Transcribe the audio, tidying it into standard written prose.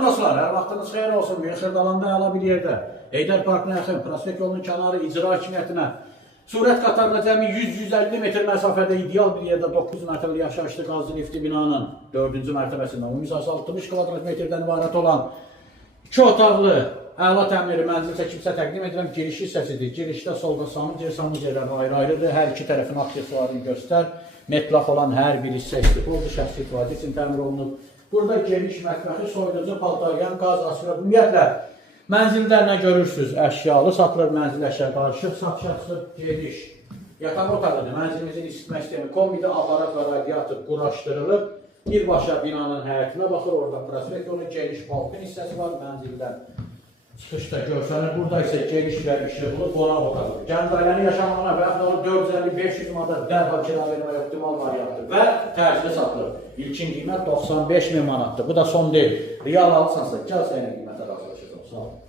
Salam dostlar, hər vaxtınız xeyir olsun. Xırdalanda əla bir yerdə. Heydər Parkına yaxın, Prospekt yolunun kənarı icra hakimiyyətinə sürət qatarına cəmi 100-150 metr məsafədə ideal bir yerdə 9 mərtəbəli yaşayışlı qazlı lifti binanın 4-cü mərtəbəsində ümumi 60 kvadrat metrdən ibarət olan 2 otaqlı əla təmirli mənzil çəkimsə təqdim edirəm. Giriş hissəsidir. Girişdə solda sanuc yerləri ayrı-ayrıdır. Hər iki tərəfin aksesuarını göstər. Metlaq olan hər bir hissə istifoldur, şəxsi istifadə üçün təmir olunub. Burada geniş mətbəxi, soyuducu, paltaryan, qaz, aspira. Ümumiyyətlə, mənzildə nə görürsünüz? Əşyalı satılır, mənzil əşya qarışıq, satışası geniş. Yataq otağıdır, mənzilimizin isitmə sistemi, kombidə aparat və radiator quraşdırılıb. Birbaşa binanın həyətinə baxır, orada prospekt yolu, geniş balkon hissəsi var mənzildən. Çıxışda görsənir, burada isə geniş və işıqlı qonaq otağıdır. Gəncə ailəni yaşamağına və yaxud da 450-500 manat dərhal kira verməyə optimal variantdır və təcili satılır. İlkin qiymət 95 min manatdır. Bu da son deyil. Real alırsansa, gəl sənə qiymətə razılaşacaq. Sağ olun.